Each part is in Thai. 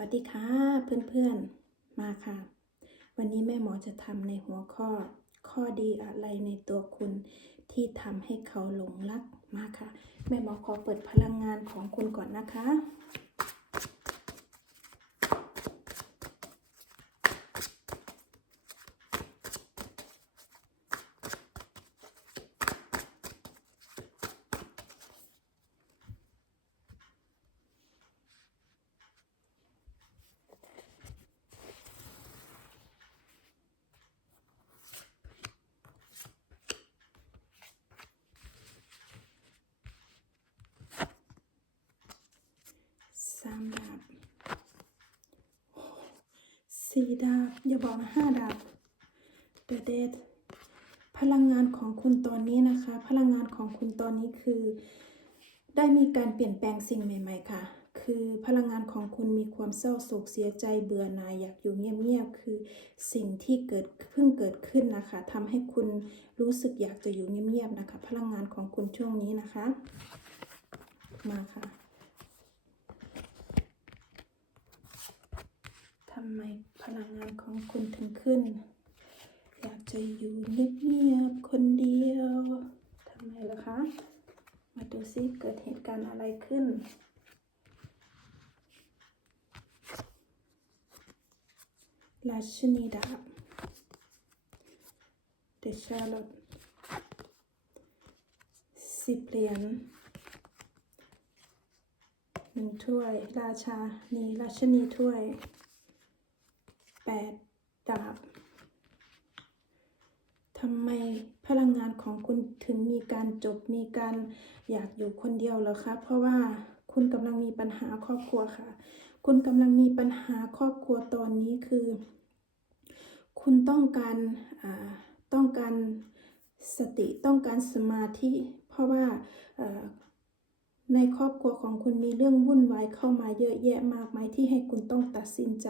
วัสดีค่ะเพื่อนๆมาค่ะ วันนี้แม่หมอจะทำในหัวข้อ ข้อดีอะไรในตัวคุณที่ทำให้เขาหลงรักมาค่ะ แม่หมอขอเปิดพลังงานของคุณก่อนนะคะ สามดาบ สี่ดาบ อย่าบอกนะห้าดาบ The Dead พลังงานของคุณตอนนี้นะคะ พลังงานของคุณตอนนี้คือ ได้มีการเปลี่ยนแปลงสิ่งใหม่ ๆ ค่ะ คือพลังงานของคุณมีความเศร้าโศกเสียใจเบื่อหน่ายอยากอยู่เงียบๆคือสิ่งที่เกิดเพิ่งเกิดขึ้นนะคะทำให้คุณรู้สึกอยากจะอยู่เงียบๆนะคะ พลังงานของคุณช่วงนี้นะคะ มาค่ะ ทำไมพลังงานของคุณถึงขึ้น อยากจะอยู่เงียบๆคนเดียวทำไมล่ะคะ มาดูซิเกิดเหตุการณ์อะไรขึ้นราชินีดาบ เดชาร์ลอตสิบเหรียญหนึ่งถ้วย ราชานีราชนีถ้วย แปดดาบทำไมพลังงานของคุณถึงมีการจบมีการอยากอยู่คนเดียวเหรอคะ เพราะว่าคุณกำลังมีปัญหาครอบครัวค่ะ คุณกำลังมีปัญหาครอบครัวตอนนี้คือ คุณต้องการต้องการสติต้องการสมาธิ เพราะว่า ในครอบครัวของคุณมีเรื่องวุ่นวายเข้ามาเยอะแยะมากมายที่ให้คุณต้องตัดสินใจ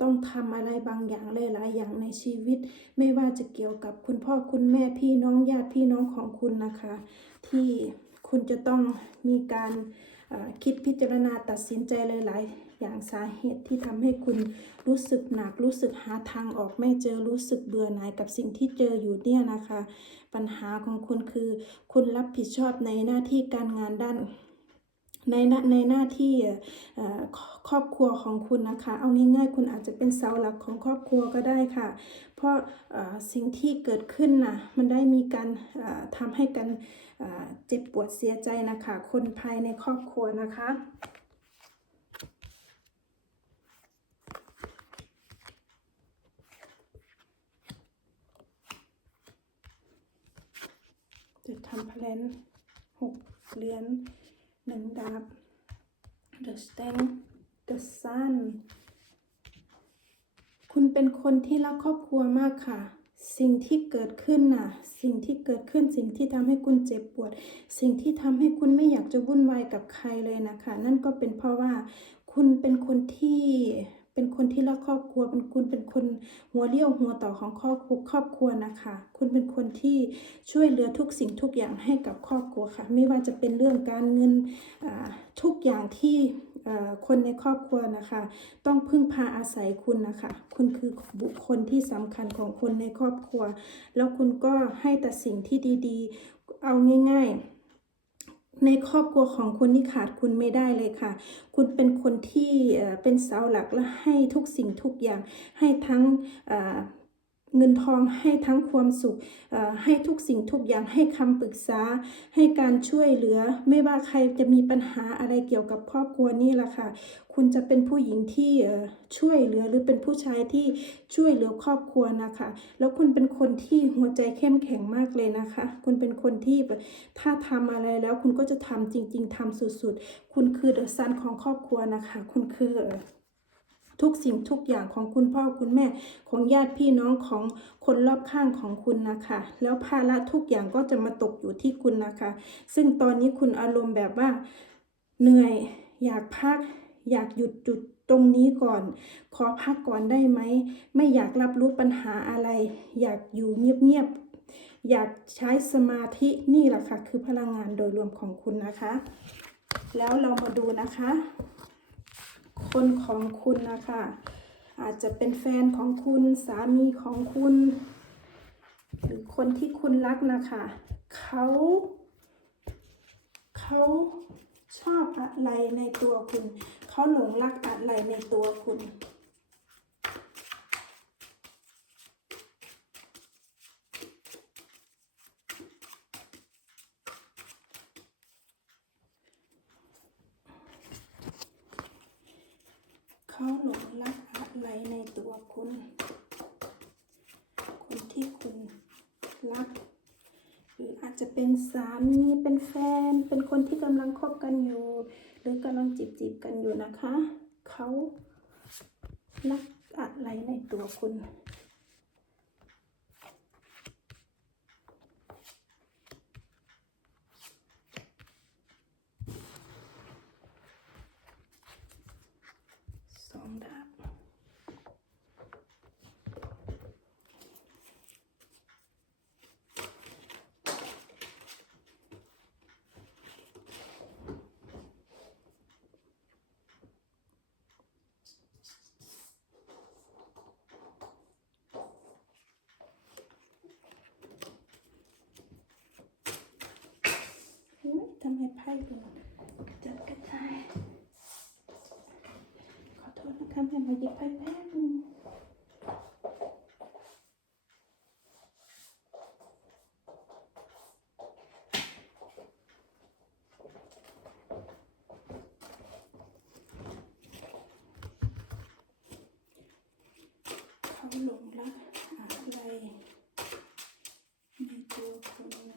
ต้องทำอะไรบางอย่างหลายๆอย่างในชีวิต ไม่ว่าจะเกี่ยวกับคุณพ่อคุณแม่พี่น้องญาติพี่น้องของคุณนะคะ ที่คุณจะต้องมีการคิดพิจารณาตัดสินใจหลายๆอย่างสาเหตุที่ทำให้คุณรู้สึกหนักรู้สึกหาทางออกไม่เจอรู้สึกเบื่อหน่ายกับสิ่งที่เจออยู่เนี่ยนะคะ ปัญหาของคุณคือ คุณรับผิดชอบในหน้าที่การงานด้าน ในหน้าในหน้าที่ครอบครัวของคุณนะคะ เอาง่ายๆคุณอาจจะเป็นเสาหลักของครอบครัวก็ได้ค่ะ เพราะสิ่งที่เกิดขึ้นนะมันได้มีการเอ่อทำให้กันเอ่อเจ็บปวดเสียใจนะคะ คนภายในครอบครัวนะคะจะทำแพลนหกเหรียญ หนึ่งดาบ The Stand The Sun คุณเป็นคนที่รักครอบครัวมากค่ะ สิ่งที่เกิดขึ้นน่ะ สิ่งที่เกิดขึ้น สิ่งที่ทำให้คุณเจ็บปวด สิ่งที่ทำให้คุณไม่อยากจะวุ่นวายกับใครเลยนะคะ นั่นก็เป็นเพราะว่าคุณเป็นคนที่ เป็นคนที่รักครอบครัว เป็นคุณเป็นคนหัวเรี่ยวหัวต่อของครอบครัวครอบครัวนะคะ คุณเป็นคนที่ช่วยเหลือทุกสิ่งทุกอย่างให้กับครอบครัวค่ะ ไม่ว่าจะเป็นเรื่องการเงินทุกอย่างที่คนในครอบครัวนะคะ ต้องพึ่งพาอาศัยคุณนะคะ คุณคือบุคคลที่สำคัญของคนในครอบครัว แล้วคุณก็ให้แต่สิ่งที่ดี ๆ เอาง่าย ๆ ในครอบครัวของคุณนี่ขาดคุณไม่ได้เลยค่ะ คุณเป็นคนที่เป็นเสาหลักและให้ทุกสิ่งทุกอย่างให้ทั้ง เงินทองให้ทั้งความสุขให้ทุกสิ่งทุกอย่างให้คำปรึกษา ให้การช่วยเหลือ ไม่ว่าใครจะมีปัญหาอะไรเกี่ยวกับครอบครัวนี่แหละค่ะ คุณจะเป็นผู้หญิงที่ช่วยเหลือหรือเป็นผู้ชายที่ช่วยเหลือครอบครัวนะคะ แล้วคุณเป็นคนที่หัวใจเข้มแข็งมากเลยนะคะ คุณเป็นคนที่ถ้าทำอะไรแล้วคุณก็จะทำจริง ๆทำสุดๆ คุณคือเดอะซันของครอบครัวนะคะ คุณคือ ทุกสิ่งทุกอย่างของคุณพ่อคุณแม่ของญาติพี่น้องของคนรอบข้างของคุณนะคะ แล้วภาระทุกอย่างก็จะมาตกอยู่ที่คุณนะคะ ซึ่งตอนนี้คุณอารมณ์แบบว่าเหนื่อยอยากพัก อยากหยุดจุดตรงนี้ก่อน ขอพักก่อนได้ไหม ไม่อยากรับรู้ปัญหาอะไร อยากอยู่เงียบๆ อยากใช้สมาธินี่แหละค่ะ คือพลังงานโดยรวมของคุณนะคะ แล้วเรามาดูนะคะ คนของคุณนะคะ อาจจะเป็นแฟนของคุณสามีของคุณ หรือคนที่คุณรักนะคะเขาเขาชอบอะไรในตัวคุณ เขาหลงรักอะไรในตัวคุณ เขาหลงรักอะไรในตัวคุณ คนที่คุณรัก หรืออาจจะเป็นสามี เป็นแฟน เป็นคนที่กำลังคบกันอยู่ หรือกำลังจีบจีบๆกันอยู่นะคะ เขารักอะไรในตัวคุณ สองดาบ อุ๊ย ทำไมไพ่เป็นกระจัดกระจายขอโทษนะคะแม่มาหยิบไพ่แป๊บนึงเขาหลงรักอะไรในตัวคุณ ห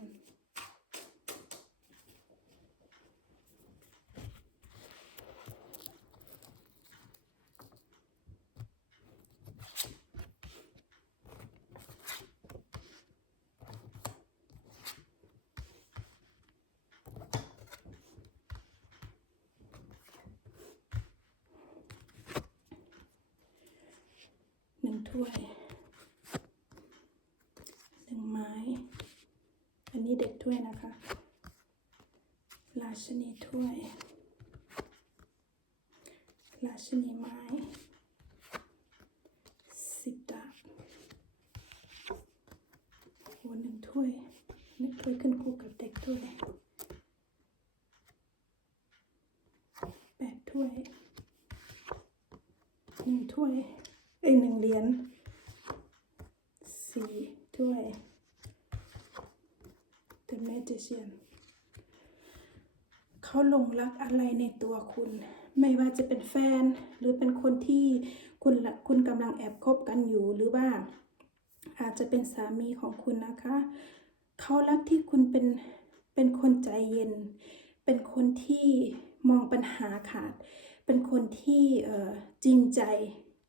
นึ่ง ถ้วยหนึ่งไม้ อันนี้เด็กถ้วยนะคะ ราชนีถ้วย ราชนีไม้สิบดาบโอ้หนึ่งถ้วยหนึ่งถ้วยขึ้นคู่กับเด็กถ้วย แปดถ้วย หนึ่งถ้วย เอ้ยหนึ่งเหรียญสี่ถ้วย The Magician เขาห ลงรักอะไรในตัวคุณ ไม่ว่าจะเป็นแฟน หรือเป็นคนที่คุณคุณกำลังแอบคบกันอยู่หรือว่า อาจจะเป็นสามีของคุณนะคะ เขารักที่คุณเป็นเป็นคนใจเย็น เป็นคนที่มองปัญหาขาด เป็นคนที่จริงใจ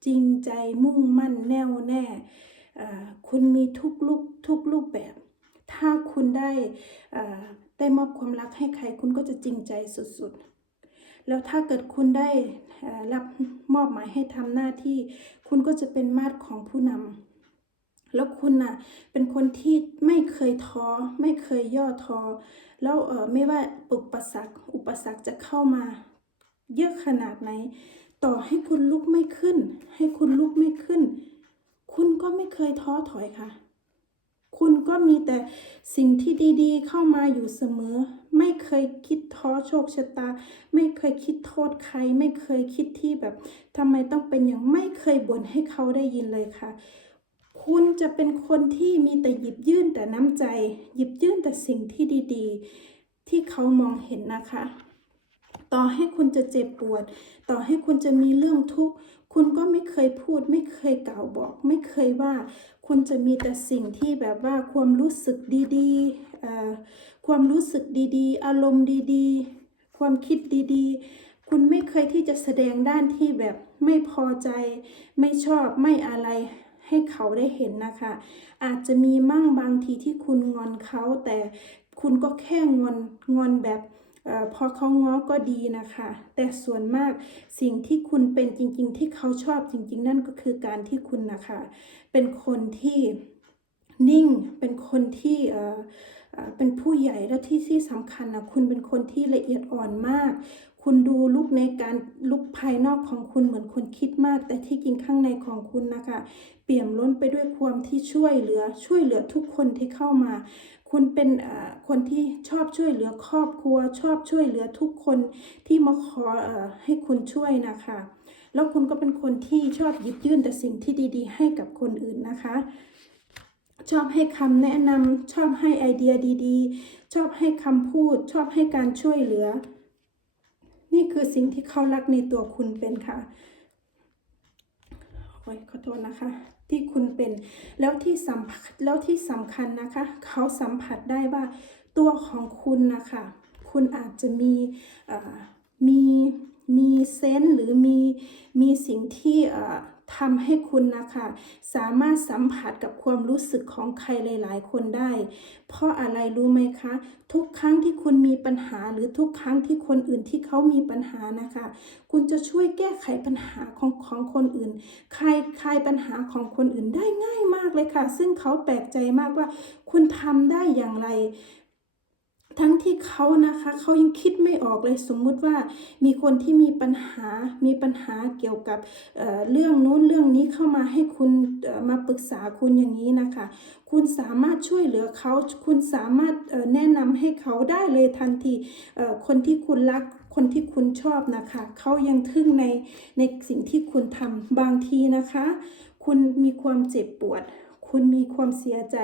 จริงใจมุ่งมั่นแน่วแน่คุณมีทุกลุกทุกรูปแบบ ถ้าคุณได้อ่อ ได้มอบความรักให้ใครคุณก็จะจริงใจสุดๆ แล้วถ้าเกิดคุณได้รับมอบหมายให้ทำหน้าที่ คุณก็จะเป็นมาตรของผู้นำแล้วคุณน่ะเป็นคนที่ไม่เคยท้อไม่เคยย่อท้อแล้วเออไม่ว่าอุปสรรคอุปสรรคจะเข้ามาเยอะขนาดไหน ต่อให้คุณลุกไม่ขึ้น ให้คุณลุกไม่ขึ้น คุณก็ไม่เคยท้อถอยค่ะ คุณก็มีแต่ สิ่งที่ดีๆ เข้ามาอยู่เสมอ ไม่เคยคิดท้อโชคชะตา ไม่เคยคิดโทษใคร ไม่เคยคิดที่แบบทำไมต้องเป็นอย่างไม่เคยบ่นให้เขาได้ยินเลยค่ะ คุณจะเป็นคนที่มีแต่หยิบยื่นแต่น้ำใจ หยิบยื่นแต่สิ่งที่ดีๆ ที่เขามองเห็นนะคะ ต่อให้คุณจะเจ็บปวด ต่อให้คุณจะมีเรื่องทุกข์คุณก็ไม่เคยพูด ไม่เคยกล่าวบอก ไม่เคยว่า คุณจะมีแต่สิ่งที่แบบว่าความรู้สึกดีๆความรู้สึกดีๆ อารมณ์ดีๆ ความคิดดีๆ คุณไม่เคยที่จะแสดงด้านที่แบบไม่พอใจ ไม่ชอบไม่อะไรให้เขาได้เห็นนะคะ อาจจะมีมั่งบางทีที่คุณงอนเขาแต่คุณก็แค่งอนงอนแบบ พอเขาง้อก็ดีนะคะ แต่ส่วนมากสิ่งที่คุณเป็นจริง ๆ ที่เขาชอบจริง ๆ นั่นก็คือการที่คุณนะคะ เป็นคนที่นิ่งเป็นคนที่เออเอ่อเป็นผู้ใหญ่และที่ที่สำคัญนะคุณเป็นคนที่ละเอียดอ่อนมาก คุณดูลุกในการลุกภายนอกของคุณเหมือนคนคิดมาก แต่ที่จริงข้างในของคุณนะคะ เปี่ยมล้นไปด้วยความที่ช่วยเหลือช่วยเหลือทุกคนที่เข้ามา คุณเป็นคนที่ชอบช่วยเหลือครอบครัว ชอบช่วยเหลือทุกคนที่มาขอเอ่อให้คุณช่วยนะคะ แล้วคุณก็เป็นคนที่ชอบหยิบยื่นแต่สิ่งที่ดี ๆ ให้กับคนอื่นนะคะชอบให้คำแนะนำชอบให้ไอเดียดีๆ ชอบให้คำพูด ชอบให้การช่วยเหลือ นี่คือสิ่งที่เขารักในตัวคุณเป็นค่ะโอ้ยขอโทษนะคะ ที่คุณเป็น แล้วที่สัมแล้วที่สำคัญนะคะ เขาสัมผัสได้ว่าตัวของคุณนะคะ คุณอาจจะมีมีมีเซนส์หรือมีมีสิ่งที่ ทำให้คุณนะคะ สามารถสัมผัสกับความรู้สึกของใครหลาย ๆ คนได้ เพราะอะไรรู้ไหมคะ ทุกครั้งที่คุณมีปัญหาหรือทุกครั้งที่คนอื่นที่เขามีปัญหานะคะ คุณจะช่วยแก้ไขปัญหาของของคนอื่นคลายคลายปัญหาของคนอื่นได้ง่ายมากเลยค่ะ ซึ่งเขาแปลกใจมากว่า คุณทำได้อย่างไร ทั้งที่เขานะคะเขายังคิดไม่ออกเลยสมมุติว่ามีคนที่มีปัญหามีปัญหาเกี่ยวกับเเรื่องโน้นเรื่องนี้เข้ามาให้คุณมาปรึกษาคุณอย่างนี้นะคะ คุณสามารถช่วยเหลือเขาคุณสามารถแนะนำให้เขาได้เลยทันทีคนที่คุณรักคนที่คุณชอบนะคะเขายังทึ่งในในสิ่งที่คุณทำบางทีนะคะ คุณมีความเจ็บปวด คุณมีความเสียใจ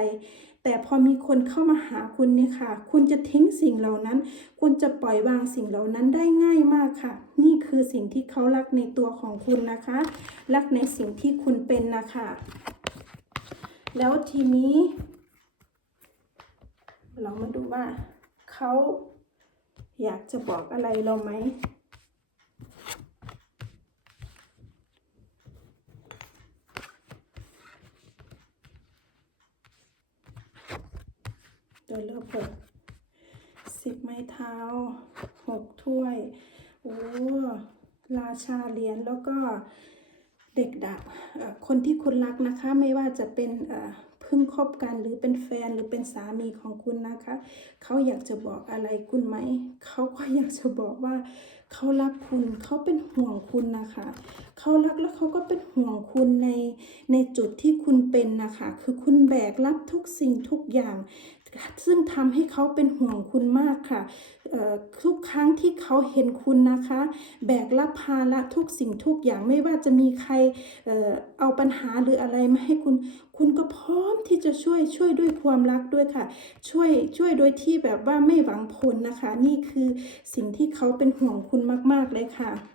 แต่พอมีคนเข้ามาหาคุณเนี่ยค่ะ คุณจะทิ้งสิ่งเหล่านั้น คุณจะปล่อยวางสิ่งเหล่านั้นได้ง่ายมากค่ะ นี่คือสิ่งที่เขารักในตัวของคุณนะคะ รักในสิ่งที่คุณเป็นนะคะ แล้วทีนี้ เรามาดูว่าเขาอยากจะบอกอะไรเราไหม โดยรอบหกสิบไม้เท้าหกถ้วย โอ้ราชาเหรียญแล้วก็เด็กดาบคนที่คุณรักนะคะ ไม่ว่าจะเป็นเอ่อเพิ่งคบกันหรือเป็นแฟนหรือเป็นสามีของคุณนะคะ เขาอยากจะบอกอะไรคุณไหม เขาก็อยากจะบอกว่า เขารักคุณ เขาเป็นห่วงคุณนะคะ เขารักแล้วเขาก็เป็นห่วงคุณในในจุดที่คุณเป็นนะคะ คือคุณแบกรับทุกสิ่งทุกอย่าง ซึ่งทำให้เขาเป็นห่วงคุณมากค่ะทุกครั้งที่เขาเห็นคุณนะคะ แบกรับภาระทุกสิ่งทุกอย่างไม่ว่าจะมีใครเอ่อเอาปัญหาหรืออะไรมาให้คุณ คุณก็พร้อมที่จะช่วยช่วยด้วยความรักด้วยค่ะ ช่วยช่วยโดยที่แบบว่าไม่หวังผลนะคะ นี่คือสิ่งที่เขาเป็นห่วงคุณมาก ๆ เลยค่ะ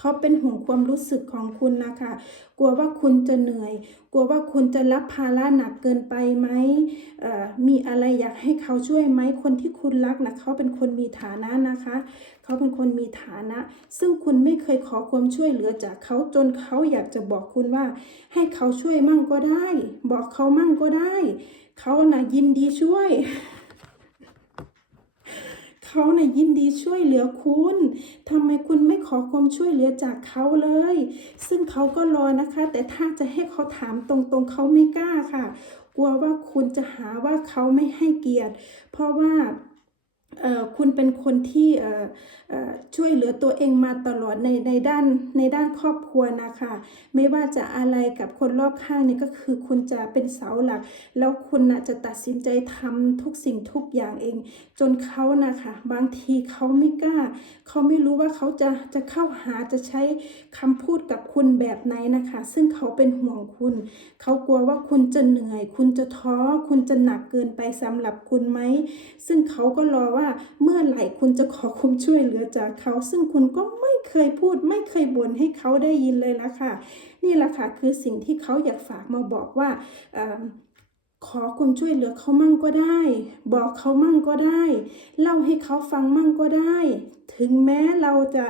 เขาเป็นห่วงความรู้สึกของคุณนะคะ กลัวว่าคุณจะเหนื่อย กลัวว่าคุณจะรับภาระหนักเกินไปไหมเอ่อมีอะไรอยากให้เขาช่วยไหมคนที่คุณรักนะเขาเป็นคนมีฐานะนะคะ เขาเป็นคนมีฐานะ ซึ่งคุณไม่เคยขอความช่วยเหลือจากเขาจนเขาอยากจะบอกคุณว่า ให้เขาช่วยมั่งก็ได้ บอกเขามั่งก็ได้ เขาน่ะยินดีช่วย เขาน่ะยินดีช่วยเหลือคุณทำไมคุณไม่ขอความช่วยเหลือจากเขาเลย ซึ่งเขาก็รอนะคะ แต่ถ้าจะให้เขาถามตรงๆเขาไม่กล้าค่ะ กลัวว่าคุณจะหาว่าเขาไม่ให้เกียรติ เพราะว่า คุณเป็นคนที่ช่วยเหลือตัวเองมาตลอดในในด้านในด้านครอบครัวนะคะ ไม่ว่าจะอะไรกับคนรอบข้างเนี่ยก็คือคุณจะเป็นเสาหลัก แล้วคุณนะจะตัดสินใจทำทุกสิ่งทุกอย่างเอง จนเขานะคะบางทีเขาไม่กล้า เขาไม่รู้ว่าเขาจะจะเข้าหาจะใช้คำพูดกับคุณแบบไหนนะคะ ซึ่งเขาเป็นห่วงคุณ เขากลัวว่าคุณจะเหนื่อย คุณจะท้อคุณจะหนักเกินไปสำหรับคุณไหมซึ่งเขาก็รอว่าเมื่อื่อไหร่คุณจะขอความช่วยเหลือจากเขา ซึ่งคุณก็ไม่เคยพูด ไม่เคยบ่นให้เขาได้ยินเลยละค่ะ นี่แหละค่ะคือสิ่งที่เขาอยากฝากมาบอกว่าอขอความช่วยเหลือเขามั่งก็ได้ บอกเขามั่งก็ได้ เล่าให้เขาฟังมั่งก็ได้ ถึงแม้เราจะ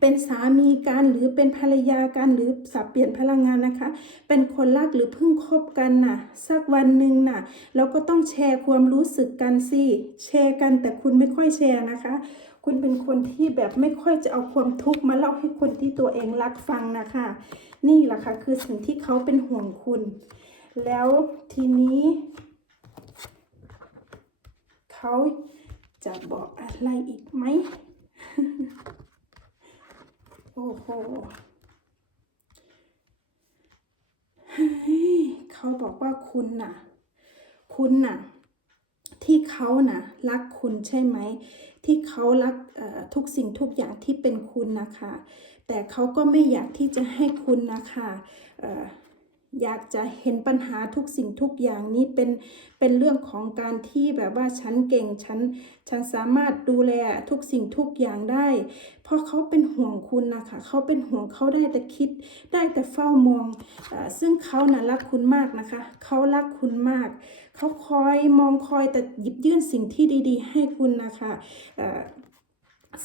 เป็นสามีกันหรือเป็นภรรยากันหรือสับเปลี่ยนพลังงานนะคะ เป็นคนรักหรือเพิ่งคบกันน่ะ สักวันหนึ่งน่ะเราก็ต้องแชร์ความรู้สึกกันสิแชร์กันแต่คุณไม่ค่อยแชร์นะคะ คุณเป็นคนที่แบบไม่ค่อยจะเอาความทุกข์มาเล่าให้คนที่ตัวเองรักฟังนะคะ นี่แหละค่ะคือสิ่งที่เขาเป็นห่วงคุณ แล้วทีนี้เขาจะบอกอะไรอีกไหม โอ้โหเฮ้เขาบอกว่าคุณน่ะ คุณน่ะ ที่เขาน่ะ รักคุณใช่ไหม ที่เขารักทุกสิ่งทุกอย่างที่เป็นคุณนะคะ แต่เขาก็ไม่อยากที่จะให้คุณนะคะ อยากจะเห็นปัญหาทุกสิ่งทุกอย่างนี้เป็นเป็นเรื่องของการที่แบบว่าฉันเก่งฉันฉันสามารถดูแลทุกสิ่งทุกอย่างได้ เพราะเขาเป็นห่วงคุณนะคะเขาเป็นห่วงเขาได้แต่คิดได้แต่เฝ้ามองอซึ่งเขาน่ะรักคุณมากนะคะเขารักคุณมาก เขาคอยมองคอยแต่หยิบยื่นสิ่งที่ดี ๆ ให้คุณนะคะ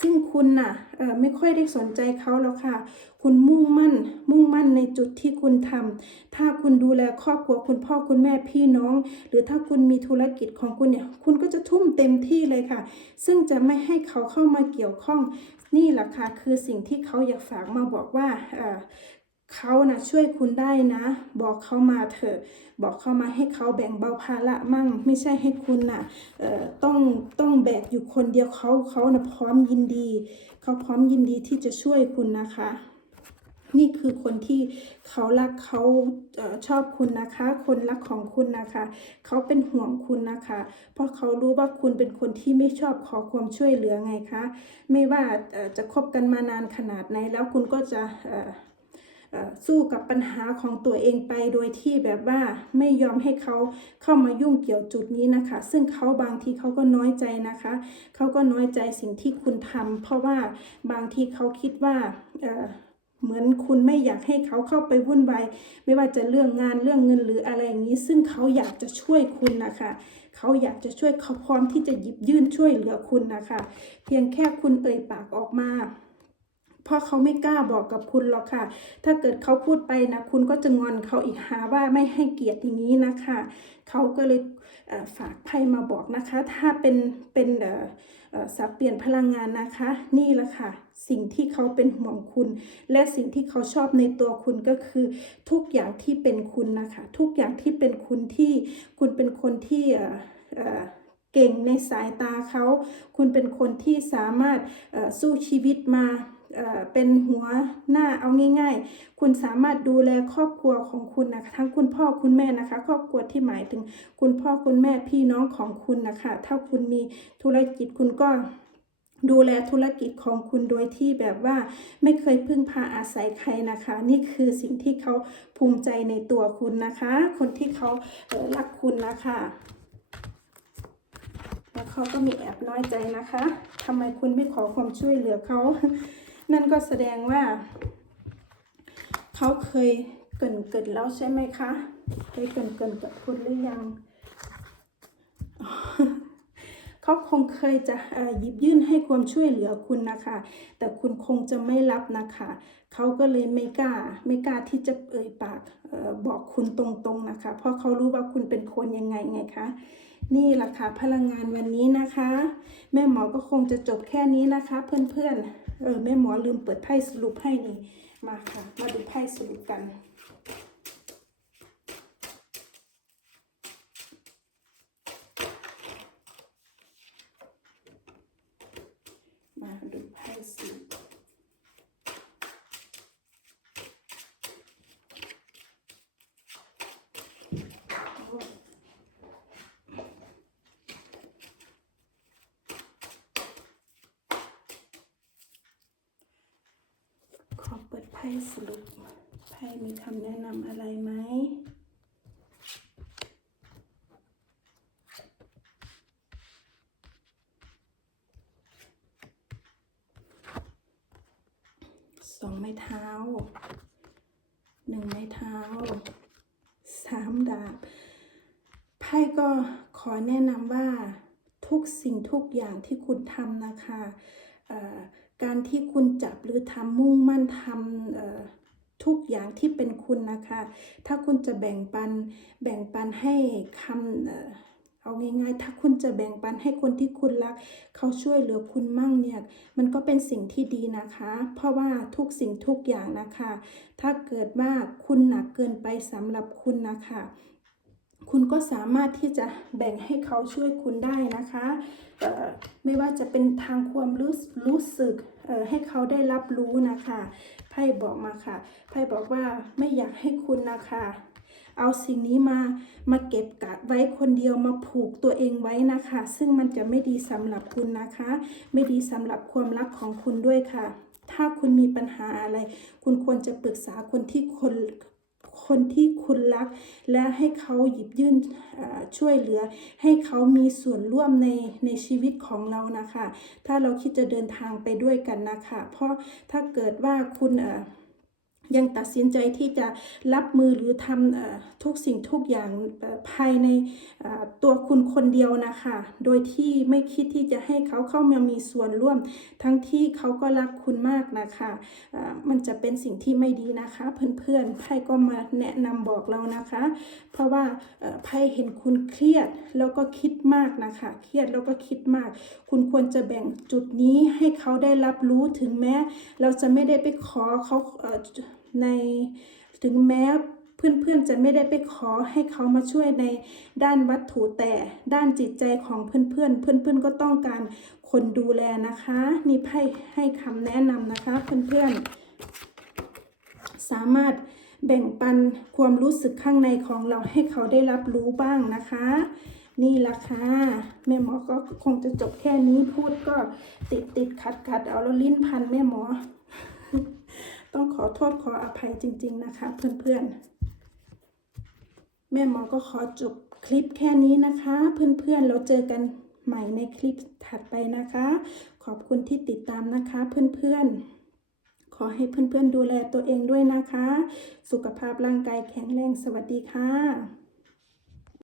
ซึ่งคุณน่ะเอ่อไม่ค่อยได้สนใจเขาแล้วค่ะ คุณมุ่งมั่น มุ่งมั่นในจุดที่คุณทำถ้าคุณดูแลครอบครัวคุณพ่อคุณแม่พี่น้อง หรือถ้าคุณมีธุรกิจของคุณเนี่ย คุณก็จะทุ่มเต็มที่เลยค่ะ ซึ่งจะไม่ให้เขาเข้ามาเกี่ยวข้อง นี่แหละค่ะคือสิ่งที่เขาอยากฝากมาบอกว่า เขานะช่วยคุณได้นะ บอกเขามาเถอะ บอกเขามาให้เขาแบ่งเบาภาระมั่ง ไม่ใช่ให้คุณน่ะเอ่อต้องต้องแบกอยู่คนเดียวเขาเขานะพร้อมยินดี เขาพร้อมยินดีที่จะช่วยคุณนะคะ นี่คือคนที่เขารักเขาเออชอบคุณนะคะ คนรักของคุณนะคะ เขาเป็นห่วงคุณนะคะ เพราะเขารู้ว่าคุณเป็นคนที่ไม่ชอบขอความช่วยเหลือไงคะ ไม่ว่าจะคบกันมานานขนาดไหนแล้วคุณก็จะ สู้กับปัญหาของตัวเองไปโดยที่แบบว่าไม่ยอมให้เขาเข้ามายุ่งเกี่ยวจุดนี้นะคะ ซึ่งเขาบางทีเขาก็น้อยใจนะคะ เขาก็น้อยใจสิ่งที่คุณทำเพราะว่าบางทีเขาคิดว่าเเหมือนคุณไม่อยากให้เขาเข้าไปวุ่นวายไม่ว่าจะเรื่องงานเรื่องเงินหรืออะไรอย่างนี้ ซึ่งเขาอยากจะช่วยคุณนะคะ เขาอยากจะช่วยเขาพร้อมที่จะหยิบยื่นช่วยเหลือคุณนะคะ เพียงแค่คุณเอ่ยปากออกมา เพราะเขาไม่กล้าบอกกับคุณหรอกค่ะ ถ้าเกิดเขาพูดไปนะคุณก็จะงอนเขาอีกหาว่าไม่ให้เกียรติอย่างนี้นะคะเขาก็เลยฝากไพ่มาบอกนะคะ ถ้าเป็นเป็นสับเปลี่ยนพลังงานนะคะ นี่แหละค่ะ สิ่งที่เขาเป็นห่วงคุณ และสิ่งที่เขาชอบในตัวคุณก็คือ ทุกอย่างที่เป็นคุณนะคะ ทุกอย่างที่เป็นคุณที่คุณเป็นคนที่เก่งในสายตาเขา คุณเป็นคนที่สามารถสู้ชีวิตมา เอ่อเป็นหัวหน้าเอาง่าย ๆ คุณสามารถดูแลครอบครัวของคุณนะคะทั้งคุณพ่อคุณแม่นะคะ ครอบครัวที่หมายถึง คุณพ่อคุณแม่พี่น้องของคุณนะคะ ถ้าคุณมีธุรกิจคุณก็ดูแลธุรกิจของคุณโดยที่แบบว่าไม่เคยพึ่งพาอาศัยใครนะคะ นี่คือสิ่งที่เขาภูมิใจในตัวคุณนะคะ คนที่เขาเออรักคุณนะคะ แล้วเขาก็มีแอบน้อยใจนะคะทำไมคุณไม่ขอความช่วยเหลือเขา นั่นก็แสดงว่า เขาเคยเกินเกิดแล้วใช่ไหมคะ เคยเกินเกินกับคุณหรือยัง เขาคงเคยจะหยิบยื่นให้ความช่วยเหลือคุณนะคะ แต่คุณคงจะไม่รับนะคะ เขาก็เลยไม่กล้า ไม่กล้าที่จะเอ่ยปากออบอกคุณตรงๆนะคะ เพราะเขารู้ว่าคุณเป็นคนยังไงไงคะ นี่แหละค่ะพลังงานวันนี้นะคะ แม่หมอก็คงจะจบแค่นี้นะคะ เพื่อนๆเออแม่หมอลืมเปิดไพ่สรุปให้นี่มาค่ะ มาดูไพ่สรุปกัน มาดูไพ่สรุปโอ้ขอเปิดไพ่สรุปไพ่มีคำแนะนำอะไรไหม สองไม้เท้าหนึ่งไม้เท้าสามดาบไพ่ก็ขอแนะนำว่าทุกสิ่งทุกอย่างที่คุณทำนะคะการที่คุณจับหรือทำมุ่งมั่นทำทุกอย่างที่เป็นคุณนะคะ ถ้าคุณจะแบ่งปันแบ่งปันให้คำ เอาง่ายๆ ถ้าคุณจะแบ่งปันให้คนที่คุณรัก เขาช่วยเหลือคุณมั่งเนี่ย มันก็เป็นสิ่งที่ดีนะคะ เพราะว่าทุกสิ่งทุกอย่างนะคะ ถ้าเกิดว่าคุณหนักเกินไปสำหรับคุณนะคะ คุณก็สามารถที่จะแบ่งให้เขาช่วยคุณได้นะคะไม่ว่าจะเป็นทางความรู้รู้สึกให้เขาได้รับรู้นะคะ ไพ่บอกมาค่ะ ไพ่บอกว่าไม่อยากให้คุณนะคะ เอาสิ่งนี้มามาเก็บกัดไว้คนเดียวมาผูกตัวเองไว้นะคะ ซึ่งมันจะไม่ดีสำหรับคุณนะคะ ไม่ดีสำหรับความรักของคุณด้วยค่ะ ถ้าคุณมีปัญหาอะไร คุณควรจะปรึกษาคนที่คนคนที่คุณรัก และให้เขาหยิบยื่นช่วยเหลือ ให้เขามีส่วนร่วมในในชีวิตของเรานะคะ ถ้าเราคิดจะเดินทางไปด้วยกันนะคะ เพราะถ้าเกิดว่าคุณเอ่อ ยังตัดสินใจที่จะรับมือหรือทำทุกสิ่งทุกอย่างภายในตัวคุณคนเดียวนะคะ โดยที่ไม่คิดที่จะให้เขาเข้ามามีส่วนร่วม ทั้งที่เขาก็รักคุณมากนะคะมันจะเป็นสิ่งที่ไม่ดีนะคะ เพื่อนๆไพ่ก็มาแนะนำบอกเรานะคะ เพราะว่าไพ่เห็นคุณเครียดแล้วก็คิดมากนะคะ เครียดแล้วก็คิดมาก คุณควรจะแบ่งจุดนี้ให้เขาได้รับรู้ถึงแม้ เราจะไม่ได้ไปขอเขา ในถึงแม้เพื่อนๆจะไม่ได้ไปขอให้เขามาช่วยในด้านวัตถุแต่ด้านจิตใจของเพื่อนๆ เพื่อนๆก็ต้องการคนดูแลนะคะนี่ไพ่ให้คำแนะนำนะคะเพื่อนๆ สามารถแบ่งปันความรู้สึกข้างในของเราให้เขาได้รับรู้บ้างนะคะ นี่ละค่ะแม่หมอก็คงจะจบแค่นี้พูดก็ติดติดขัดขัดเอาแล้วลิ้นพันแม่หมอ ต้องขอโทษขออภัยจริง ๆ นะคะ เพื่อนๆ แม่หมอก็ขอจบคลิปแค่นี้นะคะ เพื่อนๆเราเจอกันใหม่ในคลิปถัดไปนะคะ ขอบคุณที่ติดตามนะคะเพื่อนๆ ขอให้เพื่อนๆดูแลตัวเองด้วยนะคะ สุขภาพร่างกายแข็งแรงสวัสดีค่ะ